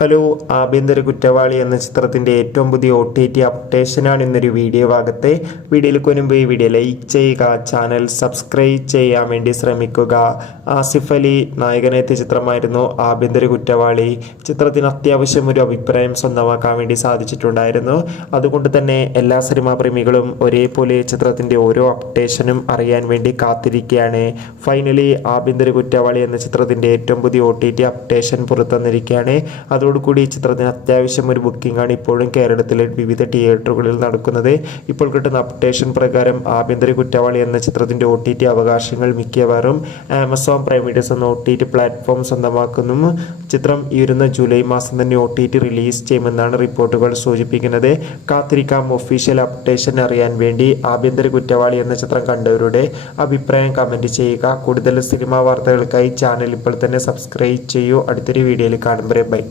Hello, ആഭ്യന്തര കുറ്റവാളി എന്ന ചിത്രത്തിൻ്റെ ഏറ്റവും പുതിയ OTT അപ്ഡേഷനാണ് ഇന്നൊരു വീഡിയോ ഭാഗത്തെ. വീഡിയോയിലേക്ക് മുൻപ് ഈ വീഡിയോ ലൈക്ക് ചെയ്യുക, ചാനൽ സബ്സ്ക്രൈബ് ചെയ്യാൻ വേണ്ടി ശ്രമിക്കുക. ആസിഫ് അലി നായകനെത്തിയ ചിത്രമായിരുന്നു ആഭ്യന്തര കുറ്റവാളി. ചിത്രത്തിന് അത്യാവശ്യം ഒരു അഭിപ്രായം സ്വന്തമാക്കാൻ വേണ്ടി സാധിച്ചിട്ടുണ്ടായിരുന്നു. അതുകൊണ്ട് തന്നെ എല്ലാ സിനിമാ പ്രേമികളും ഒരേപോലെ ചിത്രത്തിൻ്റെ ഓരോ അപ്ഡേഷനും അറിയാൻ വേണ്ടി കാത്തിരിക്കുകയാണ്. ഫൈനലി ആഭ്യന്തര കുറ്റവാളി എന്ന ചിത്രത്തിൻ്റെ ഏറ്റവും പുതിയ OTT അപ്ഡേഷൻ പുറത്തുവന്നിരിക്കുകയാണ്. അതോടുകൂടി ഈ ചിത്രത്തിന് അത്യാവശ്യം ഒരു ബുക്കിംഗ് ആണ് ഇപ്പോഴും കേരളത്തിലെ വിവിധ തിയേറ്ററുകളിൽ നടക്കുന്നത്. ഇപ്പോൾ കിട്ടുന്ന അപ്ഡേഷൻ പ്രകാരം ആഭ്യന്തര കുറ്റവാളി എന്ന ചിത്രത്തിൻ്റെ OTT അവകാശങ്ങൾ മിക്കവാറും ആമസോൺ പ്രൈം വീഡിയോസ് എന്ന OTT പ്ലാറ്റ്ഫോം സ്വന്തമാക്കുന്നു. ചിത്രം ഈ വരുന്ന ജൂലൈ മാസം തന്നെ OTT റിലീസ് ചെയ്യുമെന്നാണ് റിപ്പോർട്ടുകൾ സൂചിപ്പിക്കുന്നത്. കാത്തിരിക്കാം ഒഫീഷ്യൽ അപ്ഡേഷൻ അറിയാൻ വേണ്ടി. ആഭ്യന്തര കുറ്റവാളി എന്ന ചിത്രം കണ്ടവരുടെ അഭിപ്രായം കമൻറ്റ് ചെയ്യുക. കൂടുതൽ സിനിമാ വാർത്തകൾക്കായി ചാനൽ ഇപ്പോൾ തന്നെ സബ്സ്ക്രൈബ് ചെയ്യൂ. അടുത്തൊരു വീഡിയോയിൽ കാണുമ്പോൾ ബൈ.